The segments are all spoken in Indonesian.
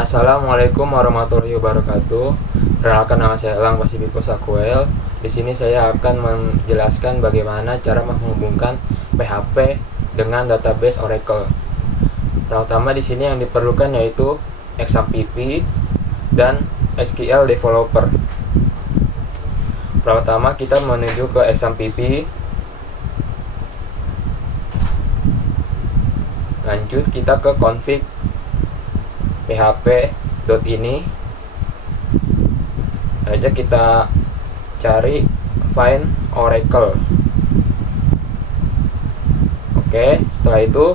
Assalamualaikum warahmatullahi wabarakatuh. Perkenalkan, nama saya Elang Pasifiko Sakuel. Di sini saya akan menjelaskan bagaimana cara menghubungkan PHP dengan database Oracle. Pertama di sini yang diperlukan yaitu XAMPP dan SQL Developer. Pertama kita menuju ke XAMPP. Lanjut kita ke config php.ini aja, kita cari find Oracle. Oke, setelah itu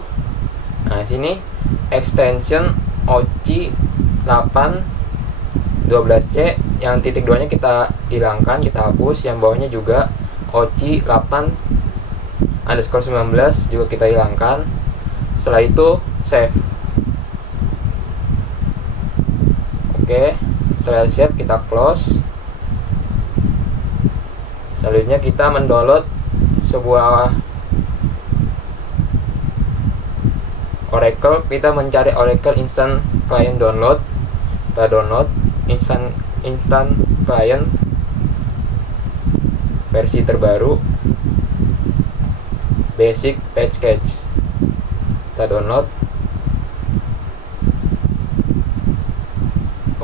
sini extension OC 812C yang titik 2 nya kita hilangkan, kita hapus. Yang bawahnya juga OC 8_19 juga kita hilangkan. Setelah itu save. Oke, setelah save kita close. Selanjutnya kita mendownload sebuah Oracle. Kita mencari Oracle Instant Client Download. Kita download Instant Client versi terbaru, Basic Package. Kita download.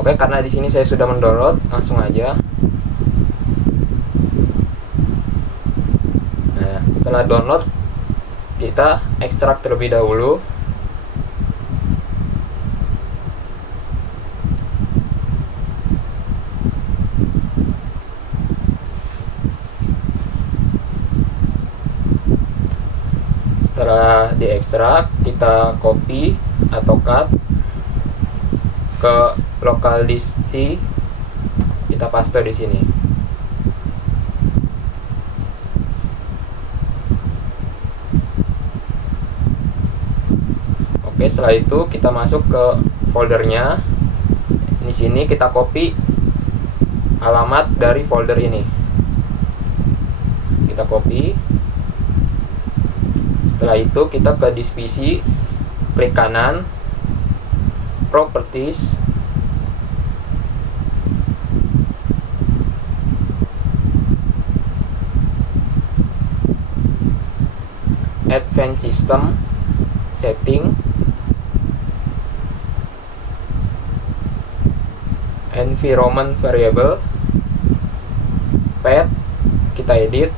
Oke, karena di sini saya sudah mendownload, langsung aja. Nah, setelah download, kita ekstrak terlebih dahulu. Setelah diekstrak, kita copy atau cut ke local disk C, kita paste di sini. Oke, setelah itu kita masuk ke foldernya. Di sini kita copy alamat dari folder ini. Kita copy. Setelah itu kita ke disk PC, klik kanan, Properties, Advanced System Setting, Environment Variable, Path, kita edit,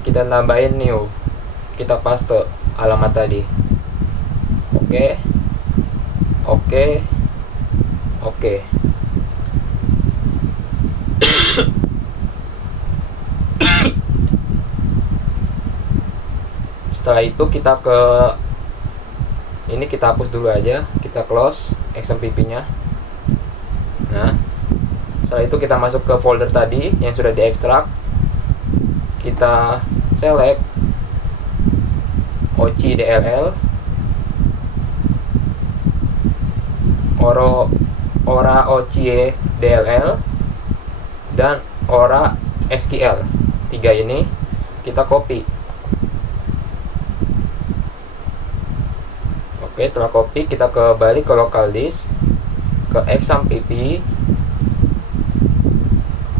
kita tambahin new, kita paste alamat tadi. Oke. Setelah itu kita ke ini, kita hapus dulu aja, kita close XAMPP nya. Nah, setelah itu kita masuk ke folder tadi yang sudah diekstrak. Kita select OCDLL, Ora OCDLL, dan Ora SQL. Tiga ini kita copy. Oke, setelah copy kita kembali ke local disk, ke XAMPP,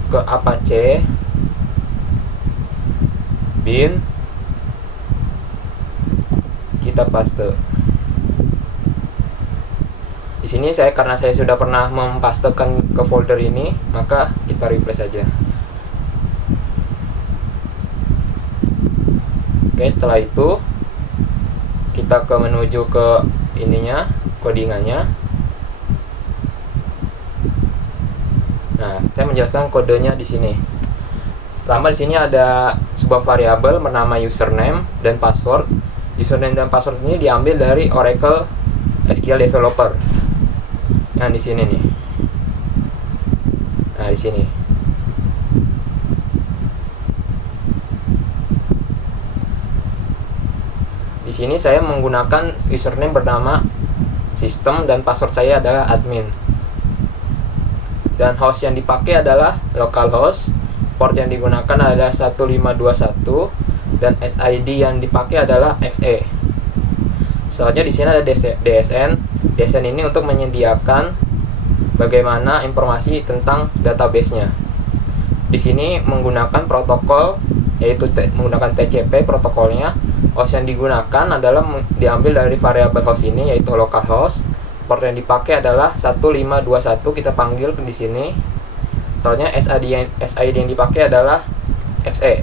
ke Apache, bin, kita paste. Di sini karena saya sudah pernah mempastekan ke folder ini, maka kita refresh saja. Oke, setelah itu kita menuju ke ininya, codingannya. Nah, saya menjelaskan kodenya di sini. Pertama di sini ada sebuah variabel bernama username dan password. Username dan password ini diambil dari Oracle SQL Developer. Nah, di sini nih. Nah, di sini. Di sini saya menggunakan username bernama sistem dan password saya adalah admin. Dan host yang dipakai adalah localhost. Port yang digunakan adalah 1521 dan SID yang dipakai adalah XE. Selanjutnya di sini ada DSN. DSN ini untuk menyediakan bagaimana informasi tentang database-nya. Di sini menggunakan protokol, yaitu menggunakan TCP protokolnya. Host yang digunakan adalah diambil dari variabel host ini, yaitu localhost. Port yang dipakai adalah 1521, kita panggil di sini. Soalnya SID yang dipakai adalah XE.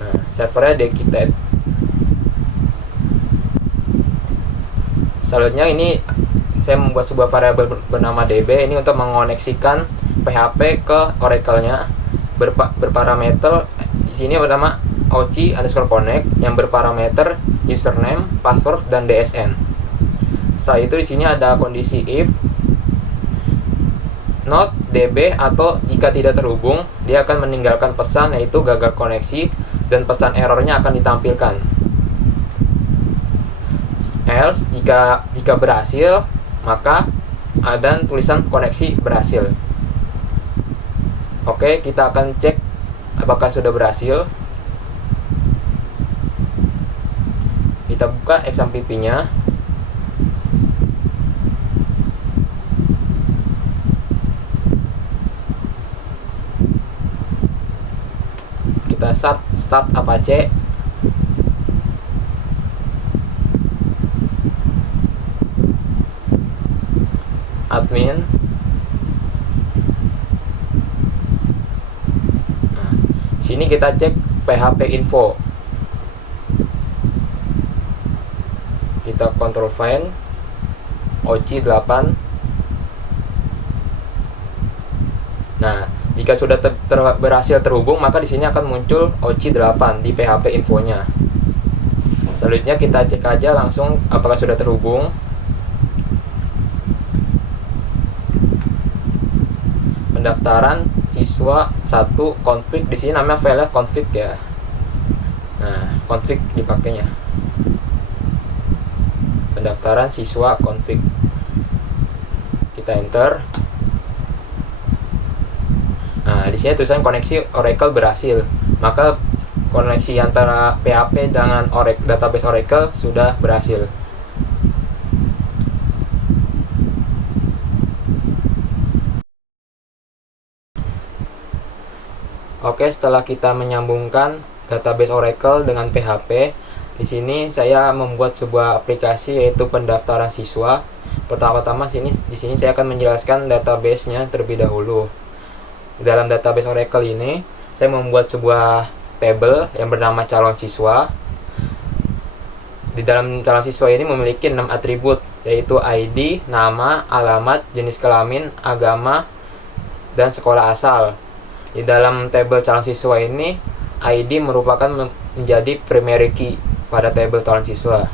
Nah, servernya dedicated. Selanjutnya ini saya membuat sebuah variabel bernama db ini untuk mengoneksikan PHP ke Oracle-nya berparameter di sini pertama oci_connect yang berparameter username, password, dan DSN. Setelah itu di sini ada kondisi if not db atau jika tidak terhubung, dia akan meninggalkan pesan yaitu gagal koneksi dan pesan errornya akan ditampilkan. Else jika berhasil, maka ada tulisan koneksi berhasil. Oke, kita akan cek apakah sudah berhasil. Kita buka XAMPP-nya. Kita start Apache. Admin. Nah, sini kita cek PHP info. Kita control find oci8. Nah, jika sudah berhasil terhubung, maka di sini akan muncul oci8 di PHP infonya. Selanjutnya kita cek aja langsung apakah sudah terhubung. Pendaftaran siswa 1 config, di sini namanya file config ya. Nah, config dipakainya. Pendaftaran siswa config. Kita enter. Nah, di sini tulisan koneksi Oracle berhasil. Maka koneksi antara PHP dengan database Oracle sudah berhasil. Oke, setelah kita menyambungkan database Oracle dengan PHP, di sini saya membuat sebuah aplikasi yaitu pendaftaran siswa. Pertama-tama di sini saya akan menjelaskan database-nya terlebih dahulu. Di dalam database Oracle ini, saya membuat sebuah table yang bernama calon siswa. Di dalam calon siswa ini memiliki 6 atribut, yaitu ID, nama, alamat, jenis kelamin, agama, dan sekolah asal. Di dalam tabel calon siswa ini, ID merupakan menjadi primary key pada tabel calon siswa.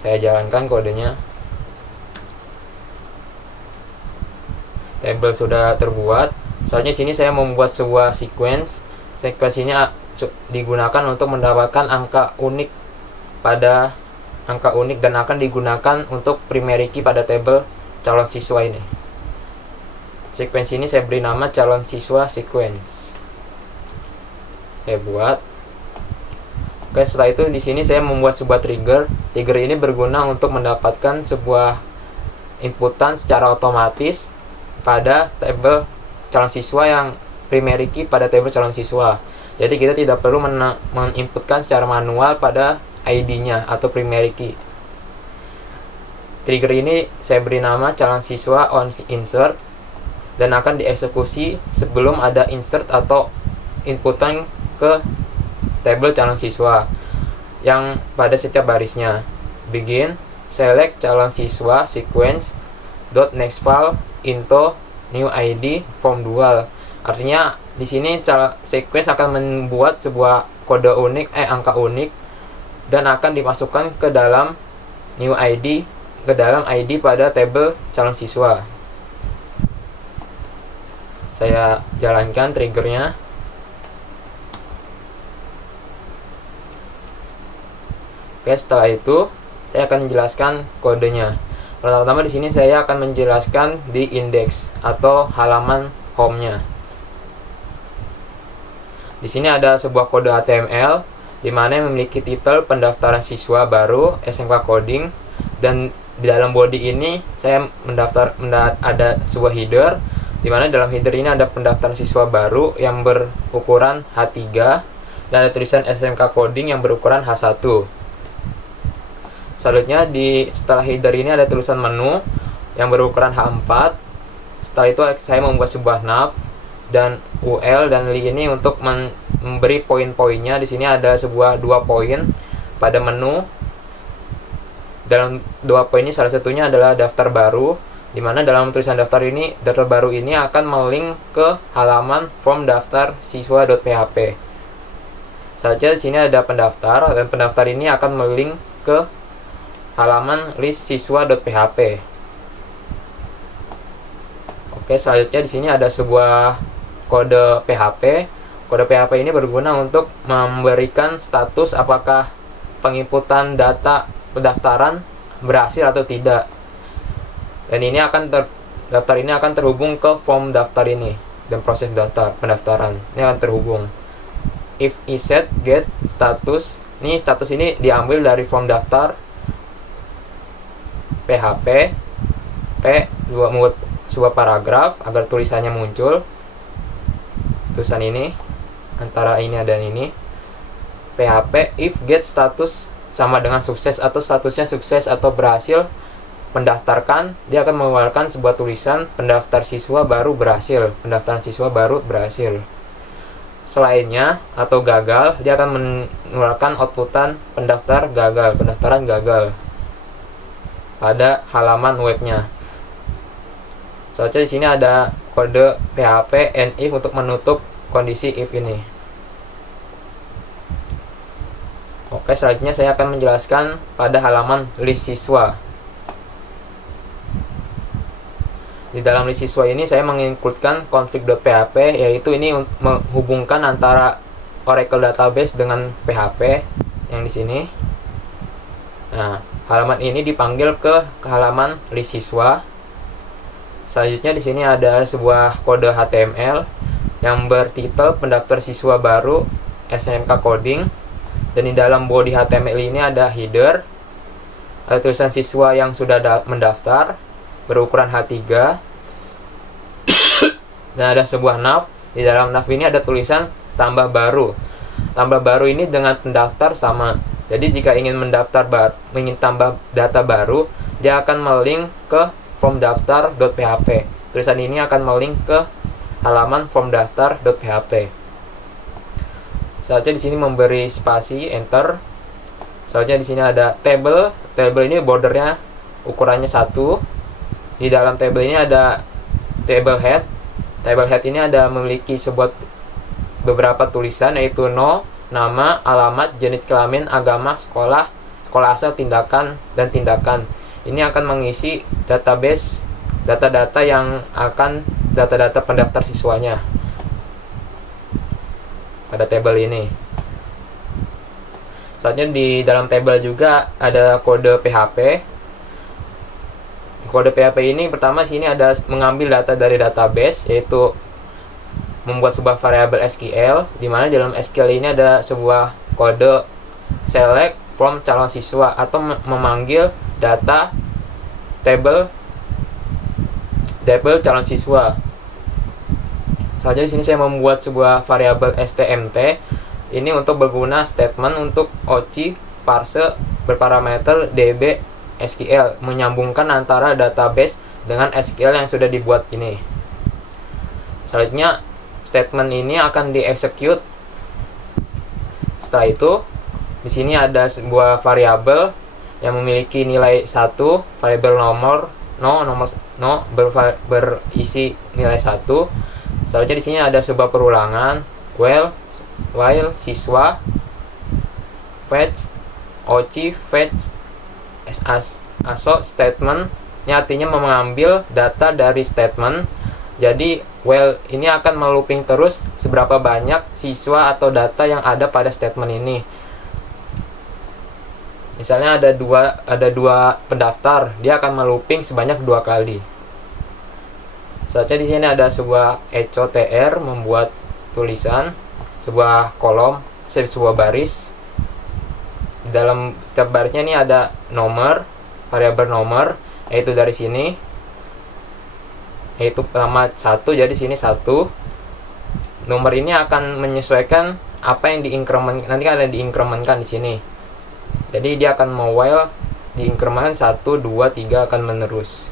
Saya jalankan kodenya. Tabel sudah terbuat. Soalnya sini saya membuat sebuah sequence. Sequence ini digunakan untuk mendapatkan angka unik dan akan digunakan untuk primary key pada tabel calon siswa ini. Sequence ini saya beri nama calon siswa sequence. Saya buat. Oke, setelah itu di sini saya membuat sebuah trigger. Trigger ini berguna untuk mendapatkan sebuah inputan secara otomatis pada tabel calon siswa yang primary key pada tabel calon siswa. Jadi kita tidak perlu menginputkan secara manual pada ID-nya atau primary key. Trigger ini saya beri nama calon siswa on insert dan akan dieksekusi sebelum ada insert atau inputan ke tabel calon siswa yang pada setiap barisnya. Begin, select calon siswa sequence .next file into new ID from dual. Artinya di sini sequence akan membuat sebuah kode unik, angka unik, dan akan dimasukkan ke dalam new ID, ke dalam ID pada tabel calon siswa. Saya jalankan triggernya. Oke, setelah itu saya akan menjelaskan kodenya. Pertama-tama di sini saya akan menjelaskan di index atau halaman home-nya. Di sini ada sebuah kode HTML di mana memiliki titel pendaftaran siswa baru SMK Coding Dan di dalam body ini saya ada sebuah header, di mana dalam header ini ada pendaftaran siswa baru yang berukuran H3 dan ada tulisan SMK Coding yang berukuran H1. Selanjutnya setelah header ini ada tulisan menu yang berukuran H4. Setelah itu saya membuat sebuah nav dan UL dan li ini untuk memberi poin-poinnya. Di sini ada dua poin pada menu. Dalam 2 poin ini salah satunya adalah daftar baru, di mana dalam tulisan daftar baru ini akan melink ke halaman form daftar siswa.php. Saja di sini ada pendaftar dan pendaftar ini akan melink ke halaman list siswa.php. Oke, selanjutnya di sini ada sebuah kode PHP. Kode PHP ini berguna untuk memberikan status apakah penginputan data pendaftaran berhasil atau tidak. Dan ini daftar ini akan terhubung ke form daftar ini dan proses data pendaftaran ini akan terhubung. If iset get status, ini status ini diambil dari form daftar PHP membuat sebuah paragraf agar tulisannya muncul. Tulisan ini antara ini dan ini. PHP if get status sama dengan sukses atau statusnya sukses atau berhasil mendaftarkan, dia akan mengeluarkan sebuah tulisan pendaftar siswa baru berhasil, pendaftaran siswa baru berhasil. Selainnya atau gagal, dia akan mengeluarkan outputan pendaftaran gagal pada halaman webnya. Soalnya di sini ada kode PHP and if untuk menutup kondisi if ini. Oke, selanjutnya saya akan menjelaskan pada halaman list siswa. Di dalam list siswa ini saya menginkludkan config.php, yaitu ini menghubungkan antara Oracle database dengan PHP yang di sini. Nah, halaman ini dipanggil ke halaman list siswa. Selanjutnya di sini ada sebuah kode HTML yang bertitel pendaftar siswa baru SMK Coding, dan di dalam body HTML ini ada header, ada tulisan siswa yang sudah mendaftar berukuran H3, dan ada sebuah nav. Di dalam nav ini ada tulisan tambah baru. Tambah baru ini dengan pendaftar sama. Jadi jika ingin ingin tambah data baru, dia akan melink ke form daftar.php. Tulisan ini akan melink ke halaman form daftar.php. Selanjutnya di sini memberi spasi enter. Selanjutnya di sini ada table. Table ini bordernya ukurannya 1. Di dalam table ini ada table head. Table head ini ada memiliki beberapa tulisan, yaitu nama, alamat, jenis kelamin, agama, sekolah asal, tindakan, dan tindakan. Ini akan mengisi database data-data data-data pendaftar siswanya pada tabel ini. Selanjutnya di dalam tabel juga ada kode PHP. Kode PHP ini pertama sini ada mengambil data dari database, yaitu membuat sebuah variabel SQL, di mana dalam SQL ini ada sebuah kode select from calon siswa atau memanggil data table calon siswa. Selanjutnya di sini saya membuat sebuah variabel stmt. Ini untuk berguna statement untuk OCI parse berparameter db SQL, menyambungkan antara database dengan SQL yang sudah dibuat ini. Selanjutnya statement ini akan dieksekut. Setelah itu di sini ada sebuah variabel yang memiliki nilai 1, variabel nomor berisi nilai 1. Selanjutnya di sini ada sebuah perulangan while siswa fetch OCI fetch aso statement. Ini artinya mengambil data dari statement. Jadi while ini akan melooping terus seberapa banyak siswa atau data yang ada pada statement ini. Misalnya ada dua pendaftar, dia akan melooping sebanyak 2 kali. Selanjutnya di sini ada sebuah ecotr membuat tulisan, sebuah kolom, sebuah baris. Di dalam setiap barisnya ini ada nomor, variabel nomor, yaitu dari sini, yaitu nama 1, jadi sini 1. Nomor ini akan menyesuaikan apa yang diinkremen, nanti ada diinkremenkan di sini. Jadi dia akan mau while diinkremenkan 1, 2, 3 akan menerus.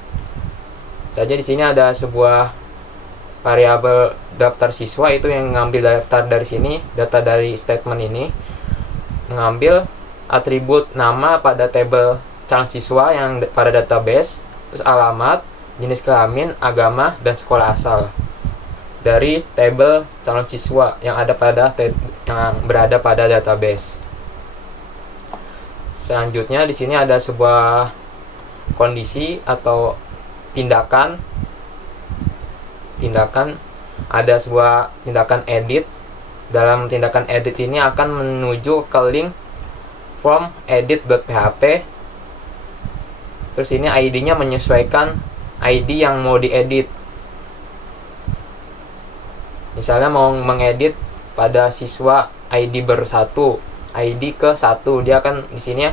Saja di sini ada sebuah variabel daftar siswa, itu yang ngambil daftar dari sini, data dari statement ini, mengambil atribut nama pada tabel calon siswa yang pada database, terus alamat, jenis kelamin, agama, dan sekolah asal dari tabel calon siswa yang berada pada database. Selanjutnya di sini ada sebuah kondisi atau tindakan, ada sebuah tindakan edit. Dalam tindakan edit ini akan menuju ke link from edit.php. Terus ini ID-nya menyesuaikan ID yang mau diedit. Misalnya mau mengedit pada siswa ID ber-1, ID ke 1, dia akan di sini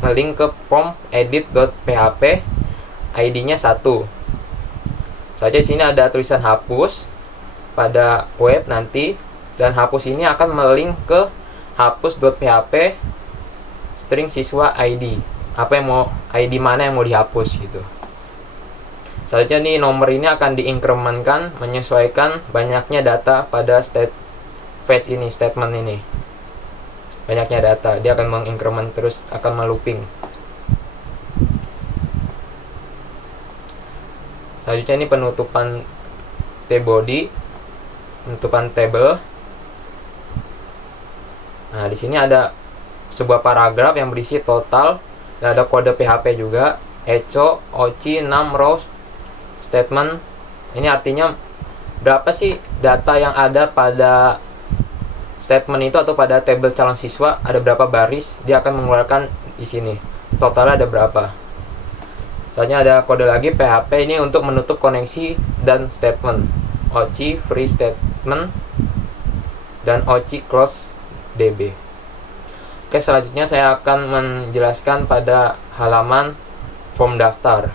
ngelink ke from edit.php, ID-nya 1. Saja di sini ada tulisan hapus pada web nanti, dan hapus ini akan melink ke hapus.php string siswa ID. Apa yang mau, ID mana yang mau dihapus gitu. Selanjutnya nih, nomor ini akan diinkremenkan menyesuaikan banyaknya data pada fetch ini, statement ini. Banyaknya data, dia akan menginkremen terus, akan melooping. Selanjutnya ini penutupan tbody, penutupan table. Nah, di sini ada sebuah paragraf yang berisi total, dan ada kode PHP juga, echo, oci, num, rows, statement. Ini artinya berapa sih data yang ada pada statement itu atau pada tabel calon siswa, ada berapa baris, dia akan mengeluarkan di sini. Totalnya ada berapa. Soalnya ada kode lagi PHP ini untuk menutup koneksi dan statement. Oci free statement dan oci close db. Oke, selanjutnya saya akan menjelaskan pada halaman form daftar.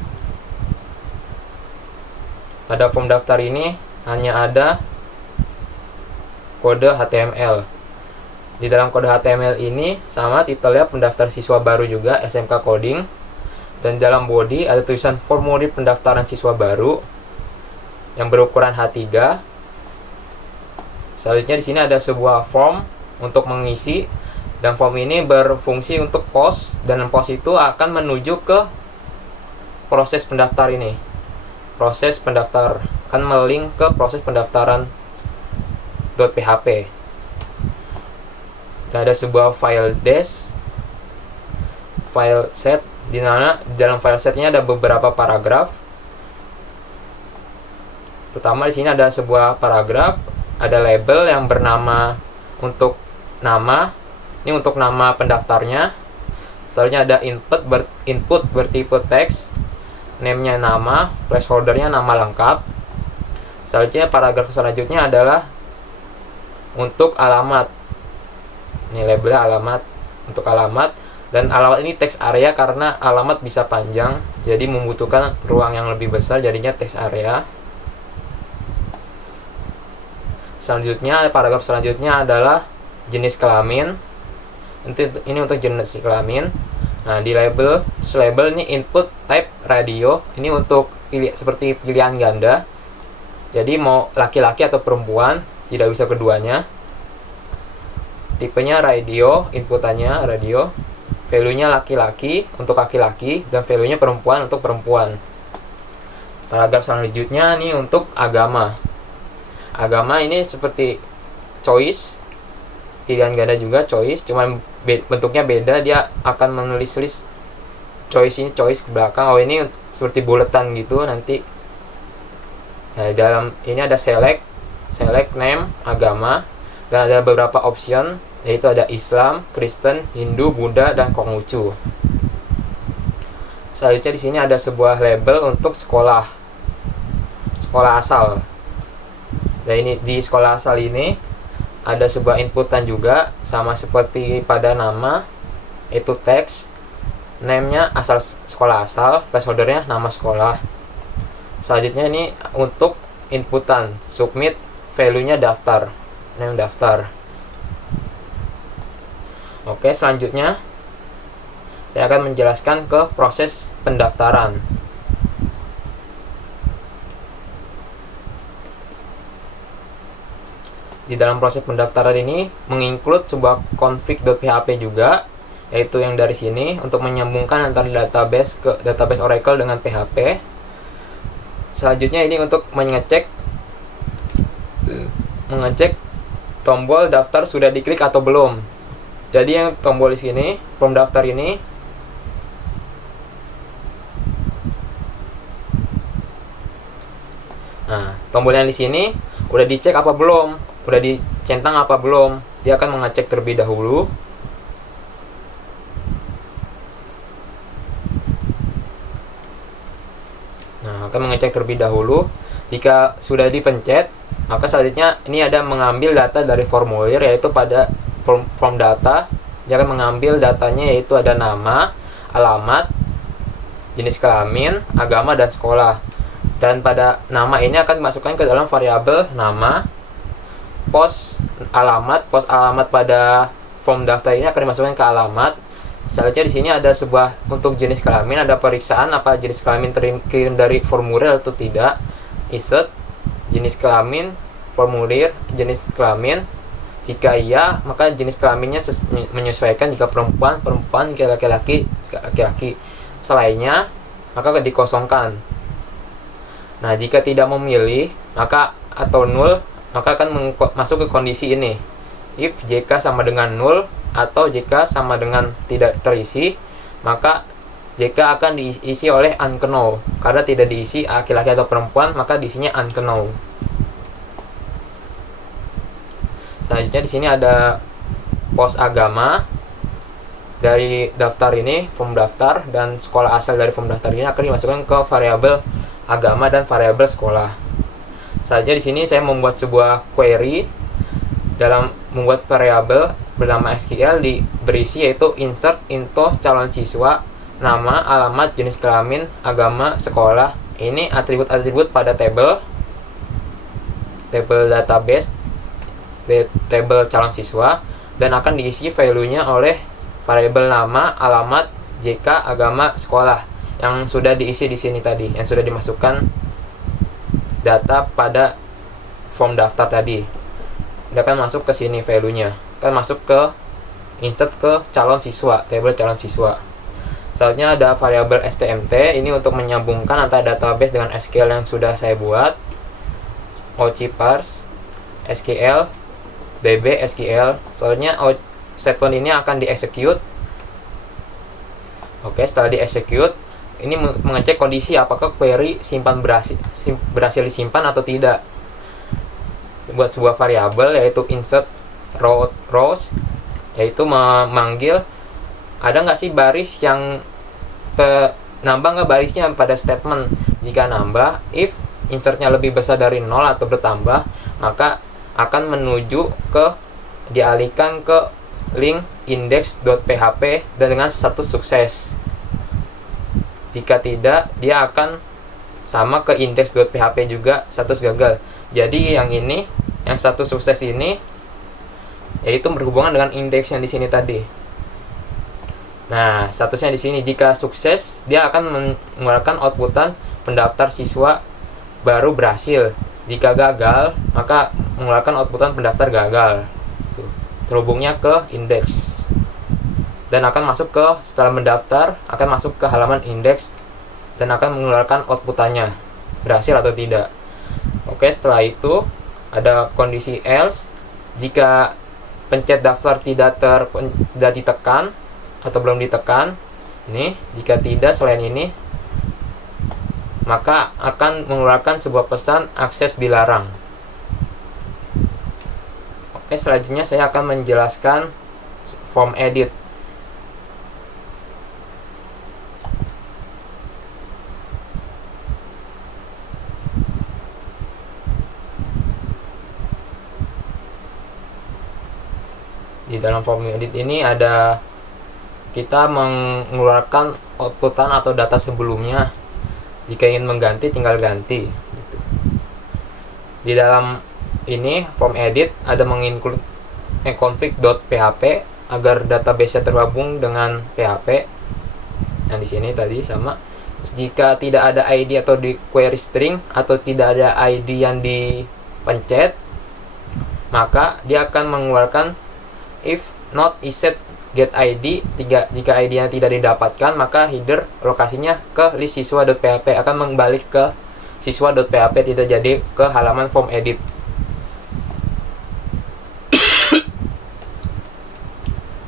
Pada form daftar ini hanya ada kode HTML. Di dalam kode HTML ini sama titelnya pendaftar siswa baru juga, SMK Coding. Dan dalam body ada tulisan formulir pendaftaran siswa baru yang berukuran H3. Selanjutnya di sini ada sebuah form untuk mengisi, dan form ini berfungsi untuk post, dan post itu akan menuju ke proses pendaftar ini. Proses pendaftar akan melink ke proses pendaftaran .php. Dan ada sebuah file des, file set, di mana dalam file setnya ada beberapa paragraf. Pertama di sini ada sebuah paragraf, ada label yang bernama untuk nama, ini untuk nama pendaftarnya. Selanjutnya ada input bertipe teks, name-nya nama, placeholder-nya nama lengkap. Selanjutnya paragraf selanjutnya adalah untuk alamat. Ini labelnya alamat, untuk alamat, dan alamat ini teks area karena alamat bisa panjang, jadi membutuhkan ruang yang lebih besar, jadinya teks area. Selanjutnya paragraf selanjutnya adalah jenis kelamin. Ini untuk jenis kelamin. Nah, di label ini input type radio, ini untuk seperti pilihan ganda. Jadi mau laki-laki atau perempuan, tidak bisa keduanya. Tipenya radio, inputannya radio. Value-nya laki-laki untuk laki-laki, dan value-nya perempuan untuk perempuan. Paragraf selanjutnya ini untuk agama. Agama ini seperti choice, pilihan ganda juga choice, cuman bentuknya beda, dia akan menulis list choice ini, choice ke belakang. Oh, ini seperti buletan gitu nanti. Nah, dalam ini ada select name, agama, dan ada beberapa option, yaitu ada Islam, Kristen, Hindu, Buddha, dan Konghucu. Selanjutnya di sini ada sebuah label untuk sekolah asal. Dan ini di sekolah asal ini ada sebuah inputan juga, sama seperti pada nama, itu teks. name-nya asal sekolah asal, placeholder-nya nama sekolah. Selanjutnya ini untuk inputan, submit value-nya daftar, name daftar. Oke, selanjutnya saya akan menjelaskan ke proses pendaftaran. Di dalam proses pendaftaran ini menginclude sebuah config.php juga, yaitu yang dari sini untuk menyambungkan antara database ke database Oracle dengan PHP. Selanjutnya ini untuk mengecek tombol daftar sudah diklik atau belum. Jadi yang tombol di sini, form daftar ini, nah, tombol yang di sini udah dicek apa belum, udah dicentang apa belum. Dia akan mengecek terlebih dahulu. Nah, akan mengecek terlebih dahulu. Jika sudah dipencet, maka selanjutnya ini ada mengambil data dari formulir, yaitu pada form data. Dia akan mengambil datanya, yaitu ada nama, alamat, jenis kelamin, agama, dan sekolah. Dan pada nama ini akan dimasukkan ke dalam variabel nama. Pos alamat pada form daftar ini akan dimasukkan ke alamat. Selanjutnya di sini ada sebuah untuk jenis kelamin, ada periksaan apa jenis kelamin terkirim dari formulir atau tidak. Insert jenis kelamin, formulir jenis kelamin. Jika iya, maka jenis kelaminnya menyesuaikan. Jika perempuan, jika laki-laki, Selainnya, maka dikosongkan. Nah, jika tidak memilih, maka atau null, maka akan masuk ke kondisi ini. If jk sama dengan null atau jk sama dengan tidak terisi, maka jk akan diisi oleh unknown. Karena tidak diisi laki-laki atau perempuan, maka diisinya unknown. Selanjutnya di sini ada pos agama dari daftar ini, form daftar, dan sekolah asal dari form daftar ini akan dimasukkan ke variabel agama dan variabel sekolah. Selanjutnya di sini saya membuat sebuah query dalam membuat variabel bernama SQL berisi yaitu insert into calon siswa, nama, alamat, jenis kelamin, agama, sekolah. Ini atribut-atribut pada tabel database, tabel calon siswa, dan akan diisi value-nya oleh variabel nama, alamat, JK, agama, sekolah yang sudah diisi di sini tadi, yang sudah dimasukkan data pada form daftar tadi. Dia akan masuk ke sini value-nya, akan masuk ke insert ke calon siswa, tabel calon siswa. Selanjutnya ada variabel stmt, ini untuk menyambungkan antara database dengan SQL yang sudah saya buat. OCParse, SQL, DB, SQL. Soalnya statement ini akan di-execute. Oke, setelah di-execute, ini mengecek kondisi apakah query berhasil disimpan atau tidak. Buat sebuah variabel yaitu insert rows, yaitu memanggil ada nggak sih baris yang nambah nggak barisnya pada statement. Jika nambah, if insertnya lebih besar dari 0 atau bertambah, maka akan dialihkan ke link index.php dan dengan status sukses. Jika tidak, dia akan sama ke index.php juga, status gagal. Jadi yang ini, yang status sukses ini, yaitu berhubungan dengan indeks yang di sini tadi. Nah, statusnya di sini jika sukses, dia akan mengeluarkan outputan pendaftar siswa baru berhasil. Jika gagal, maka mengeluarkan outputan pendaftar gagal. Terhubungnya ke indeks. Dan akan masuk ke, setelah mendaftar, akan masuk ke halaman indeks dan akan mengeluarkan outputannya, berhasil atau tidak. Oke, setelah itu ada kondisi else. Jika pencet daftar tidak ditekan atau belum ditekan, ini jika tidak selain ini, maka akan mengeluarkan sebuah pesan akses dilarang. Oke, selanjutnya saya akan menjelaskan form edit. Di dalam form edit ini ada kita mengeluarkan outputan atau data sebelumnya. Jika ingin mengganti, tinggal ganti gitu. Di dalam ini form edit ada menginclude config.php agar database-nya terhubung dengan PHP. Nah, di sini tadi sama. Jika tidak ada ID atau di query string atau tidak ada ID yang dipencet, maka dia akan mengeluarkan if not isset get ID. Jika ID-nya tidak didapatkan, maka header lokasinya ke list siswa.php akan kembali ke siswa.php, tidak jadi ke halaman form edit.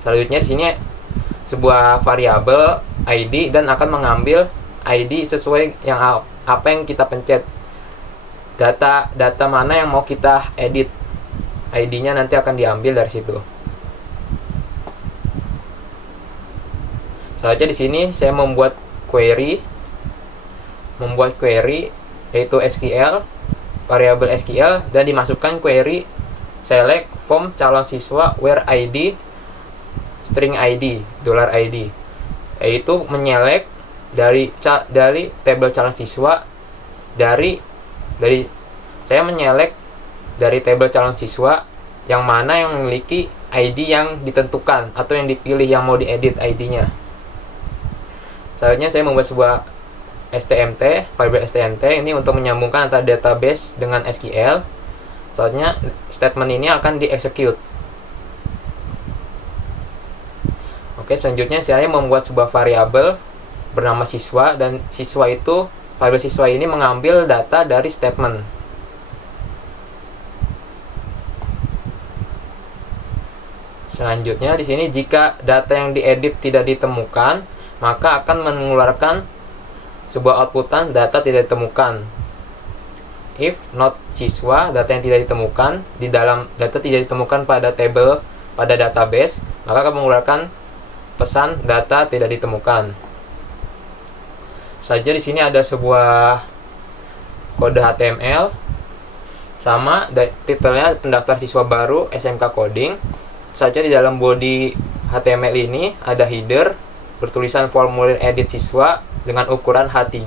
Selanjutnya di sini sebuah variabel ID dan akan mengambil ID sesuai yang apa yang kita pencet. Data mana yang mau kita edit, ID-nya nanti akan diambil dari situ. Selanjutnya di sini saya membuat query yaitu SQL, variabel SQL, dan dimasukkan query select from calon siswa where ID string ID $ID, yaitu menyelect dari tabel calon siswa saya menyelect dari tabel calon siswa yang mana yang memiliki ID yang ditentukan atau yang dipilih yang mau diedit ID-nya. Selanjutnya saya membuat sebuah STMT, variabel STMT ini untuk menyambungkan antara database dengan SQL. Selanjutnya statement ini akan di-execute. Oke, selanjutnya saya membuat sebuah variabel bernama siswa, dan variabel siswa ini mengambil data dari statement. Selanjutnya di sini jika data yang diedit tidak ditemukan, maka akan mengeluarkan sebuah outputan data tidak ditemukan. If not siswa, data yang tidak ditemukan, di dalam data tidak ditemukan pada database, maka akan mengeluarkan pesan data tidak ditemukan. Saja di sini ada sebuah kode HTML sama titelnya pendaftar siswa baru SMK Coding. Saja di dalam body HTML ini ada header bertulisan formulir edit siswa dengan ukuran H3.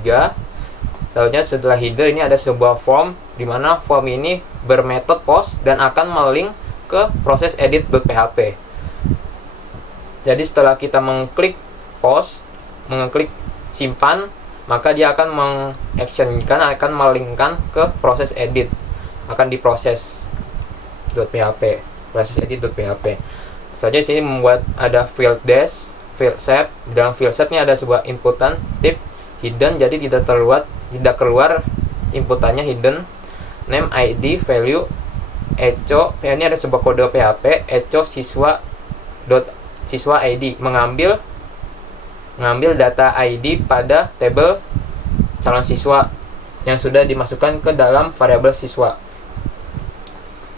Selanjutnya setelah header ini ada sebuah form, di mana form ini bermetode post dan akan melink ke proses edit.php. Jadi setelah kita mengklik post, mengklik simpan, maka dia akan mengactionkan, akan melinkkan ke proses edit, akan diproses .php, proses edit.php. Saja di sini membuat ada field set. Dalam field set ini ada sebuah inputan tip hidden, jadi tidak keluar inputannya hidden. Name, ID, value, echo. Ini ada sebuah kode PHP echo siswa ID mengambil data ID pada tabel calon siswa yang sudah dimasukkan ke dalam variabel siswa.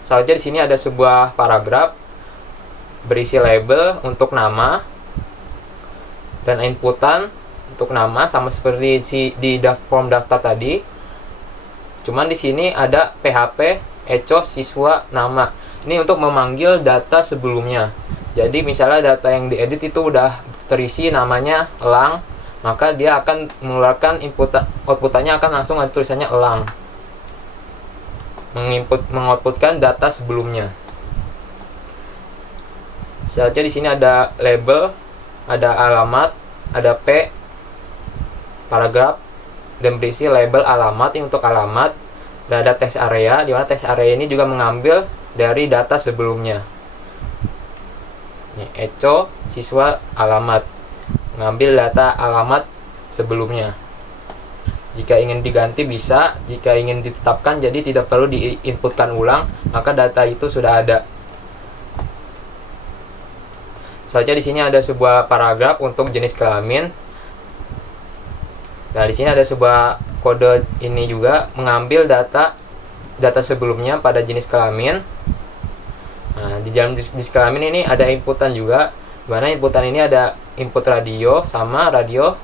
Selanjutnya di sini ada sebuah paragraf berisi label untuk nama dan inputan untuk nama, sama seperti di form daftar tadi. Cuman di sini ada PHP echo siswa nama. Ini untuk memanggil data sebelumnya. Jadi misalnya data yang diedit itu udah terisi namanya elang, maka dia akan mengeluarkan outputannya akan langsung ada tulisannya elang, mengoutputkan data sebelumnya. Selanjutnya di sini ada label, ada alamat, ada P, paragraf, dan berisi label alamat ini untuk alamat, dan ada test area, di mana test area ini juga mengambil dari data sebelumnya. Echo siswa alamat, mengambil data alamat sebelumnya. Jika ingin diganti bisa, jika ingin ditetapkan jadi tidak perlu diinputkan ulang, maka data itu sudah ada. Saja di sini ada sebuah paragraf untuk jenis kelamin. Nah, di sini ada sebuah kode ini juga mengambil data sebelumnya pada jenis kelamin. Nah, di dalam jenis kelamin ini ada inputan juga, mana inputan ini ada input radio sama radio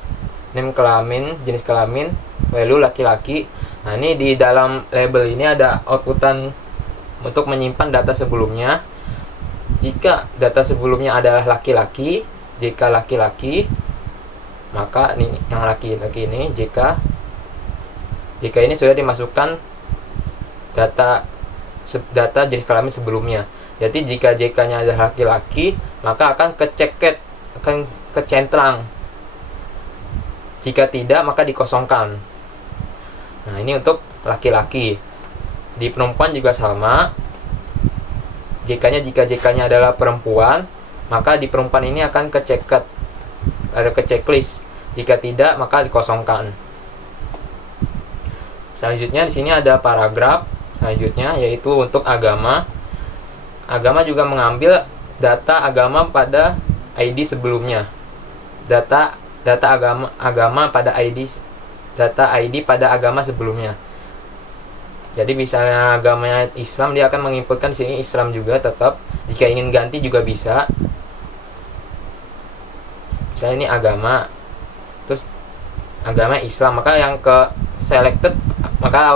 name kelamin, jenis kelamin, value laki-laki. Nah, ini di dalam label ini ada outputan untuk menyimpan data sebelumnya. Jika data sebelumnya adalah laki-laki, JK laki-laki, maka nih yang laki-laki ini JK ini sudah dimasukkan data jenis kelamin sebelumnya. Jadi jika JK-nya adalah laki-laki, maka akan kecentrang. Jika tidak, maka dikosongkan. Nah, ini untuk laki-laki. Di perempuan juga sama. Jika JK-nya adalah perempuan, maka di perempuan ini akan ada ke checklist. Jika tidak, maka dikosongkan. Selanjutnya di sini ada paragraf selanjutnya, yaitu untuk agama. Agama juga mengambil data agama pada ID sebelumnya. Data agama pada ID pada agama sebelumnya. Jadi misalnya agamanya Islam, dia akan menginputkan sini Islam juga tetap. Jika ingin ganti juga bisa. Misalnya ini agama, terus agama Islam, maka yang ke selected, maka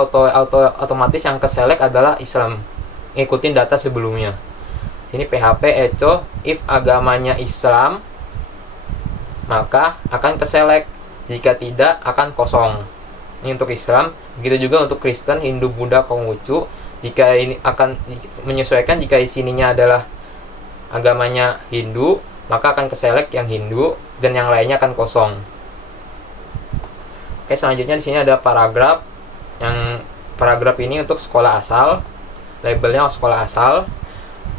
otomatis yang ke select adalah Islam, ngikutin data sebelumnya. Ini PHP echo if agamanya Islam, maka akan ke select. Jika tidak, akan kosong. Ini untuk Islam. Begitu juga untuk Kristen, Hindu, Buddha, Konghucu. Jika ini akan menyesuaikan, jika di sininya adalah agamanya Hindu, maka akan ke select yang Hindu dan yang lainnya akan kosong. Oke, selanjutnya di sini ada paragraf. Yang paragraf ini untuk sekolah asal. Labelnya sekolah asal.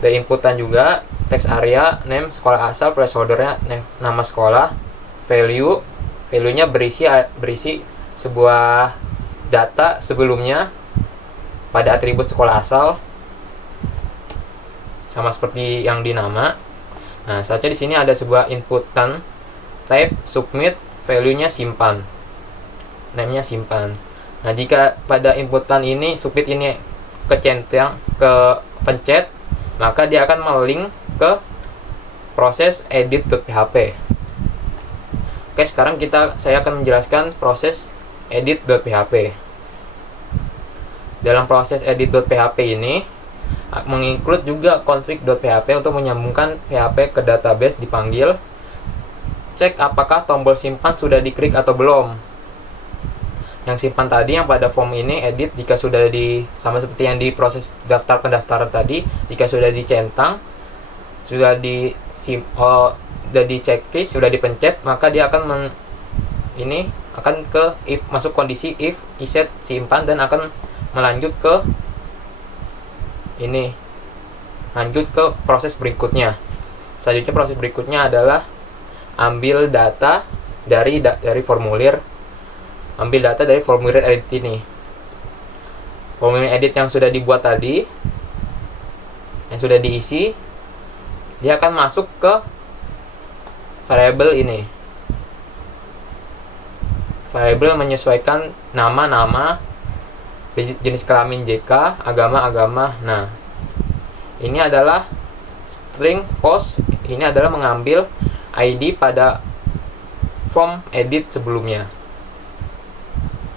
Ada inputan juga, text area, name sekolah asal, placeholder-nya nama sekolah, value-nya berisi sebuah data sebelumnya pada atribut sekolah asal, sama seperti yang di nama. Nah, selanjutnya di sini ada sebuah inputan, type, submit, value-nya simpan, name-nya simpan. Nah, jika pada inputan ini, submit ini pencet, maka dia akan melink ke proses edit.php. Oke, sekarang saya akan menjelaskan proses edit.php. Dalam proses edit.php ini menginclude juga config.php untuk menyambungkan PHP ke database dipanggil. Cek apakah tombol simpan sudah diklik atau belum. Yang simpan tadi yang pada form ini edit, jika sudah sama seperti yang di proses daftar pendaftaran tadi, jika sudah dicentang, sudah di checklist, sudah dipencet, maka dia akan masuk kondisi if iset simpan dan akan lanjut ke proses berikutnya. Selanjutnya proses berikutnya adalah ambil data dari formulir. Ambil data dari formulir edit ini. Formulir edit yang sudah dibuat tadi, yang sudah diisi, dia akan masuk ke variabel ini. Variabel menyesuaikan nama, jenis kelamin JK, agama. Nah, ini adalah string post. Ini adalah mengambil ID pada form edit sebelumnya.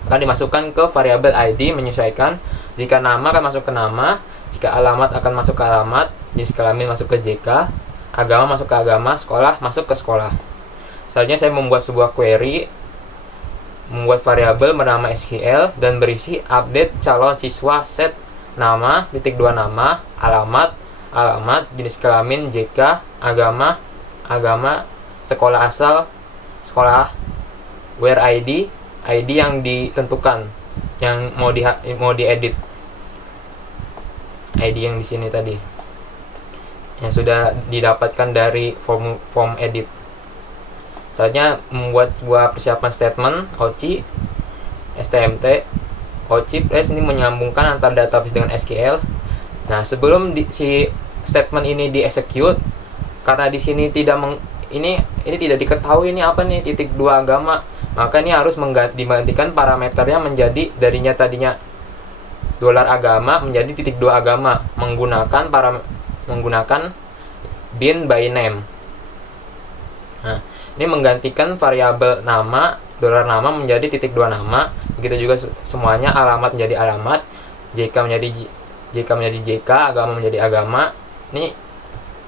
Akan dimasukkan ke variabel ID menyesuaikan. Jika nama akan masuk ke nama, jika alamat akan masuk ke alamat, jenis kelamin masuk ke JK, agama masuk ke agama, sekolah masuk ke sekolah. Selanjutnya saya membuat sebuah query, membuat variabel bernama SQL dan berisi update calon siswa set nama, .2 nama, alamat, jenis kelamin JK, agama, sekolah asal, sekolah, where ID yang ditentukan, yang mau diedit, ID yang di sini tadi, yang sudah didapatkan dari form edit. Selanjutnya membuat sebuah persiapan statement OCI, STMT, OCI plus ini menyambungkan antar database dengan SQL. Nah, sebelum si statement ini di-execute, karena di sini ini tidak diketahui ini apa nih .2 agama, maka ini harus digantikan parameternya menjadi tadinya $agama menjadi .2 agama menggunakan bin by name. Nah, ini menggantikan variabel nama $nama menjadi .2 nama. Begitu juga semuanya, alamat menjadi alamat, JK menjadi JK, agama menjadi agama. Ini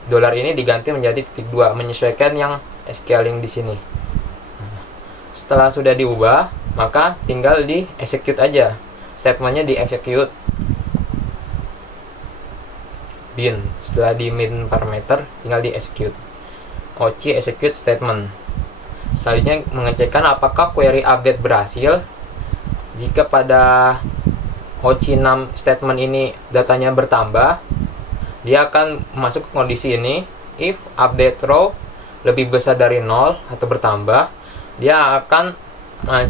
$ini diganti menjadi .2 menyesuaikan yang scaling di sini. Setelah sudah diubah, maka tinggal di execute aja. Statementnya di execute bin. Setelah di min parameter, tinggal di execute. OC execute statement. Selanjutnya mengecekkan apakah query update berhasil. Jika pada OC 6 statement ini datanya bertambah, dia akan masuk ke kondisi ini. If update row lebih besar dari 0 atau bertambah, dia akan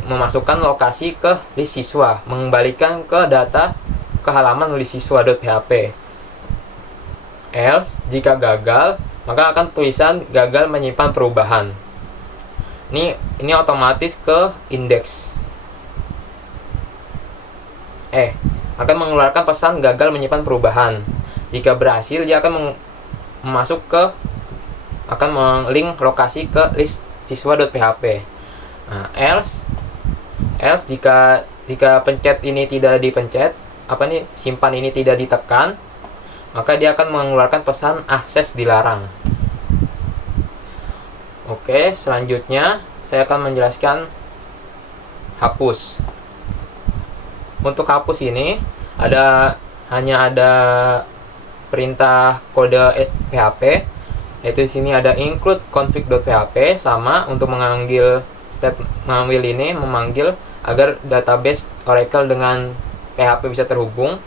memasukkan lokasi ke list siswa, mengembalikan ke data ke halaman list siswa.php. Else, jika gagal, maka akan tulisan gagal menyimpan perubahan. Ini otomatis ke indeks. Akan mengeluarkan pesan gagal menyimpan perubahan. Jika berhasil, dia akan akan melink lokasi ke list siswa.php. Else jika pencet ini tidak dipencet, simpan ini tidak ditekan, maka dia akan mengeluarkan pesan akses dilarang. Oke, selanjutnya saya akan menjelaskan hapus. Untuk hapus ini hanya ada perintah kode PHP, yaitu di sini ada include config.php, sama untuk memanggil agar database Oracle dengan PHP bisa terhubung.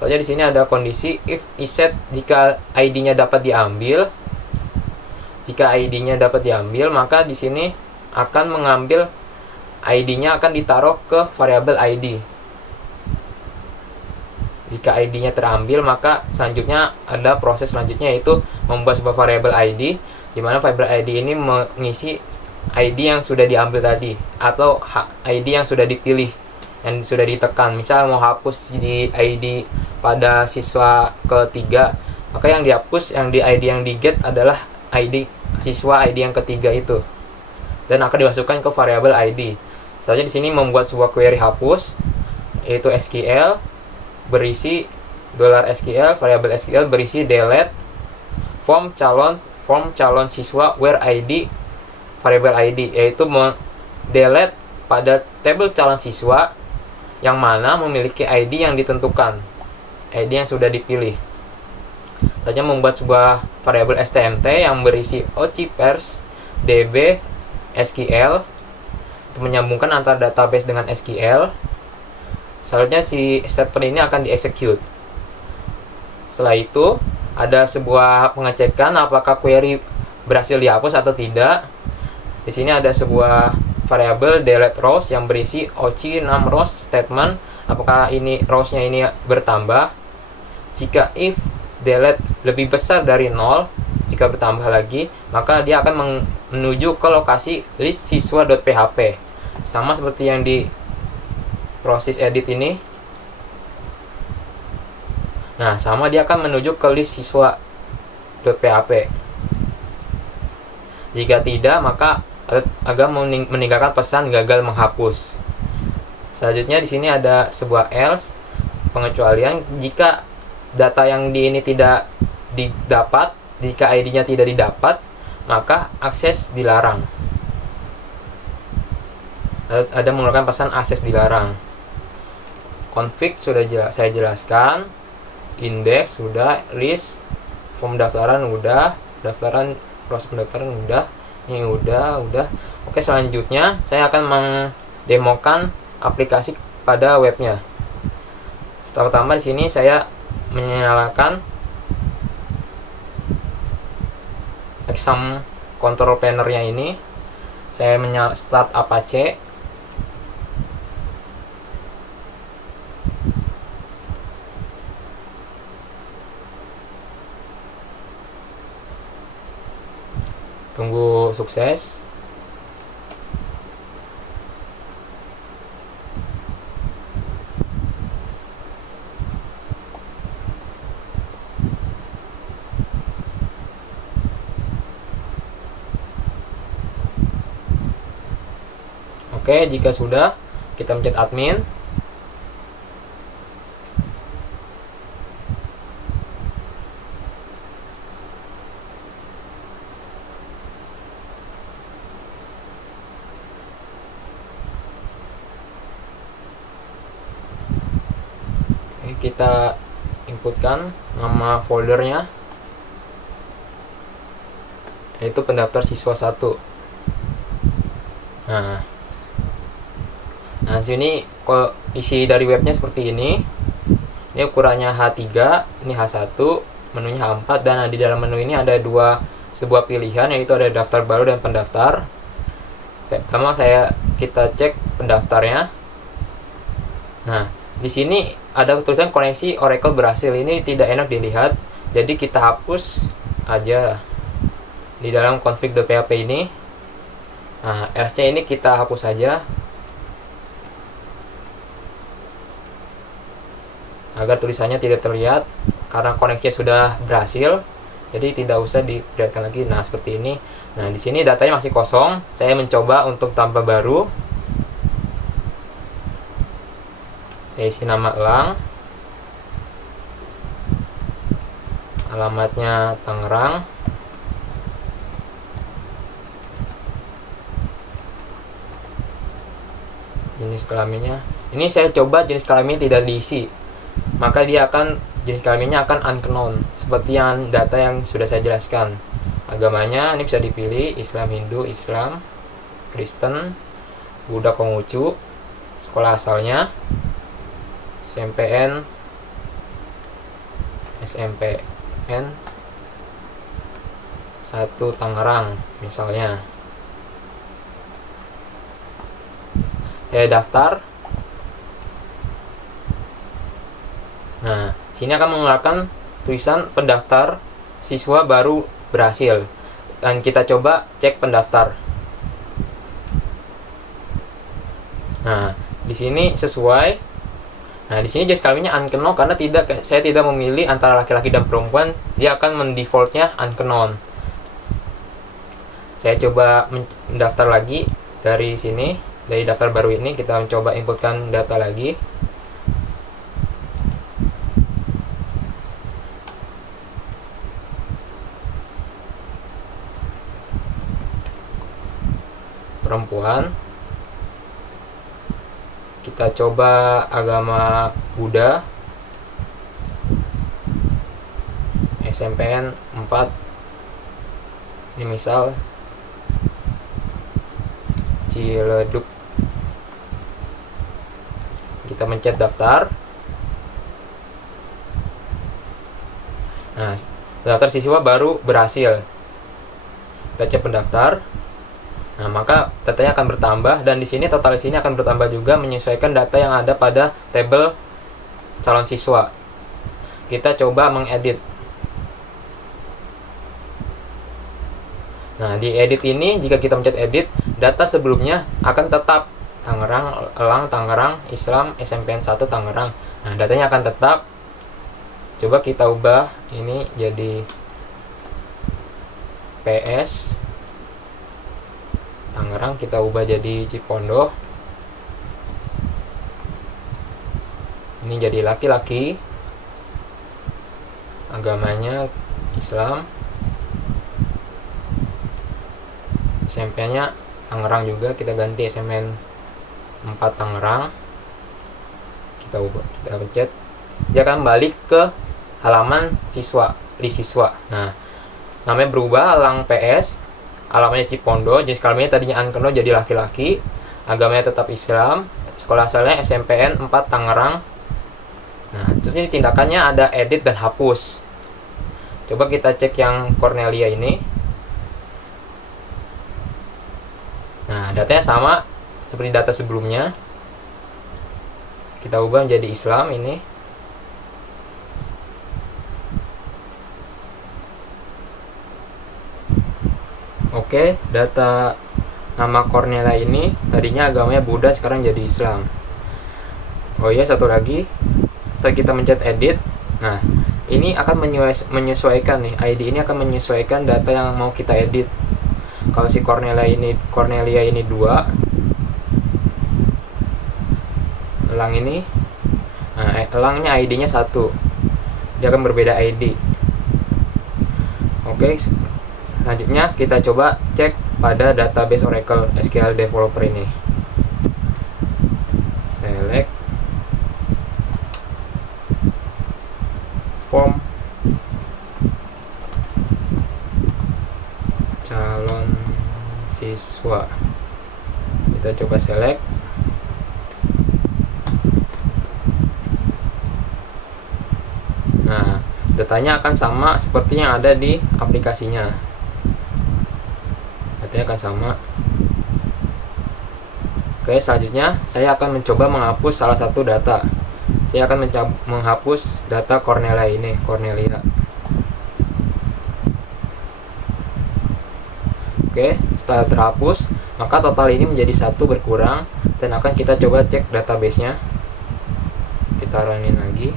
Soalnya di sini ada kondisi if iset jika ID-nya dapat diambil. Jika ID-nya dapat diambil, maka di sini akan mengambil ID-nya akan ditaruh ke variabel ID. Jika ID-nya terambil, maka selanjutnya ada proses selanjutnya, yaitu membuat sebuah variabel ID, di mana variabel ID ini mengisi ID yang sudah diambil tadi atau ID yang sudah dipilih, yang sudah ditekan. Misal mau hapus di ID pada siswa ketiga, maka yang dihapus yang di ID yang di get adalah ID siswa ID yang ketiga itu, dan akan dimasukkan ke variabel ID. Selanjutnya di sini membuat sebuah query hapus, yaitu SQL berisi $SQL, variabel SQL berisi delete form calon siswa where ID variabel ID, yaitu delete pada tabel calon siswa yang mana memiliki ID yang ditentukan, ID yang sudah dipilih. Selanjutnya membuat sebuah variabel stmt yang berisi ocpers db SQL untuk menyambungkan antara database dengan SQL. Selanjutnya si statement ini akan di-execute. Setelah itu ada sebuah pengecekan apakah query berhasil dihapus atau tidak. Di sini ada sebuah variabel delete rows yang berisi oc 6 rows statement, apakah ini rows-nya ini bertambah. Jika if delete lebih besar dari 0, jika bertambah lagi, maka dia akan menuju ke lokasi list siswa.php. Sama seperti yang di proses edit ini. Nah, sama dia akan menuju ke list siswa.php. Jika tidak, maka akan meninggalkan pesan gagal menghapus. Selanjutnya di sini ada sebuah else, pengecualian jika data yang di ini tidak didapat, jika ID-nya tidak didapat, maka akses dilarang. Ada mengeluarkan pesan akses dilarang. Config sudah saya jelaskan, index sudah, list, form daftaran udah, daftaran proses pendaftaran udah, ini udah. Oke, selanjutnya saya akan mendemokan aplikasi pada webnya. Pertama di sini saya menyalakan exam control planner-nya ini. Saya start Apache. Tunggu sukses. Oke, jika sudah, kita pencet admin. kita inputkan nama foldernya, yaitu pendaftar siswa 1. Nah sini kok isi dari webnya seperti ini. Ini ukurannya H3, ini H1, menunya H4, dan di dalam menu ini ada sebuah pilihan, yaitu ada daftar baru dan pendaftar. Kita cek pendaftarnya. Nah, di sini ada tulisan koneksi Oracle berhasil. Ini tidak enak dilihat, jadi kita hapus aja di dalam config.php ini. Nah, else-nya ini kita hapus saja agar tulisannya tidak terlihat, karena koneksinya sudah berhasil, jadi tidak usah diperlihatkan lagi. Nah, seperti ini. Nah, di sini datanya masih kosong. Saya mencoba untuk tambah baru. Saya isi nama Elang, alamatnya Tangerang, jenis kelaminnya. Ini saya coba jenis kelamin tidak diisi, maka jenis kelaminnya akan unknown, seperti yang data yang sudah saya jelaskan. Agamanya ini bisa dipilih Islam, Hindu, Islam, Kristen, Buddha, Konghucu. Sekolah asalnya SMPN 1 Tangerang misalnya. Saya daftar. Nah, sini akan mengeluarkan tulisan pendaftar siswa baru berhasil, dan kita coba cek pendaftar. Nah, di sini sesuai. Nah, di sini jenis kelaminnya unknown karena saya tidak memilih antara laki-laki dan perempuan, dia akan mendefaultnya unknown. Saya coba mendaftar lagi dari sini, dari daftar baru ini kita mencoba inputkan data lagi. Perempuan. Kita coba agama Buddha, SMPN 4, ini misal Ciledug. Kita mencet daftar. Nah, daftar siswa baru berhasil. Kita cek pendaftar. Nah, maka datanya akan bertambah, dan di sini total sini akan bertambah juga menyesuaikan data yang ada pada tabel calon siswa. Kita coba mengedit. Nah, di edit ini jika kita mencet edit, data sebelumnya akan tetap Tangerang, Elang, Tangerang, Islam, SMPN 1 Tangerang. Nah, datanya akan tetap. Coba kita ubah ini jadi PS Tangerang, kita ubah jadi Cipondo. Ini jadi laki-laki, agamanya Islam, SMP-nya Tangerang juga, kita ganti SMN 4 Tangerang. Kita ubah, kita pencet, dia akan balik ke halaman siswa, list siswa. Nah, namanya berubah, Elang PS, alamatnya Cipondo, jenis kelaminnya tadinya unknown jadi laki-laki, agamanya tetap Islam, sekolah asalnya SMPN 4 Tangerang. Nah, terus ini tindakannya ada edit dan hapus. Coba kita cek yang Cornelia ini. Nah, datanya sama seperti data sebelumnya. Kita ubah menjadi Islam ini. Oke, data nama Cornelia ini tadinya agamanya Buddha, sekarang jadi Islam. Oh iya, satu lagi. Setelah kita mencet edit, nah ini akan menyesuaikan nih, ID ini akan menyesuaikan data yang mau kita edit. Kalau si Cornelia ini 2, Elang ini, nah Elangnya ID-nya 1, dia akan berbeda ID. Oke, selanjutnya kita coba cek pada database Oracle SQL Developer ini. Select. siswa. Kita coba select. Nah, datanya akan sama seperti yang ada di aplikasinya. Datanya akan sama. Oke, selanjutnya saya akan mencoba menghapus salah satu data. Saya akan menghapus data Cornelia. Oke, setelah terhapus, maka total ini menjadi 1 berkurang, dan akan kita coba cek database-nya. Kita running lagi.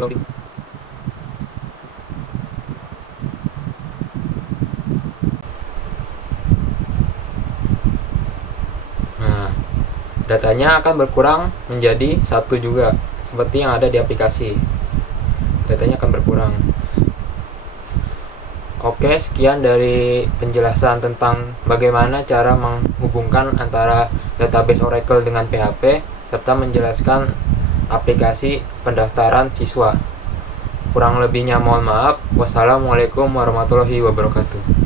Loading. Nah, datanya akan berkurang menjadi 1 juga, seperti yang ada di aplikasi. Datanya akan berkurang. Oke, sekian dari penjelasan tentang bagaimana cara menghubungkan antara database Oracle dengan PHP, serta menjelaskan aplikasi pendaftaran siswa. Kurang lebihnya mohon maaf. Wassalamualaikum warahmatullahi wabarakatuh.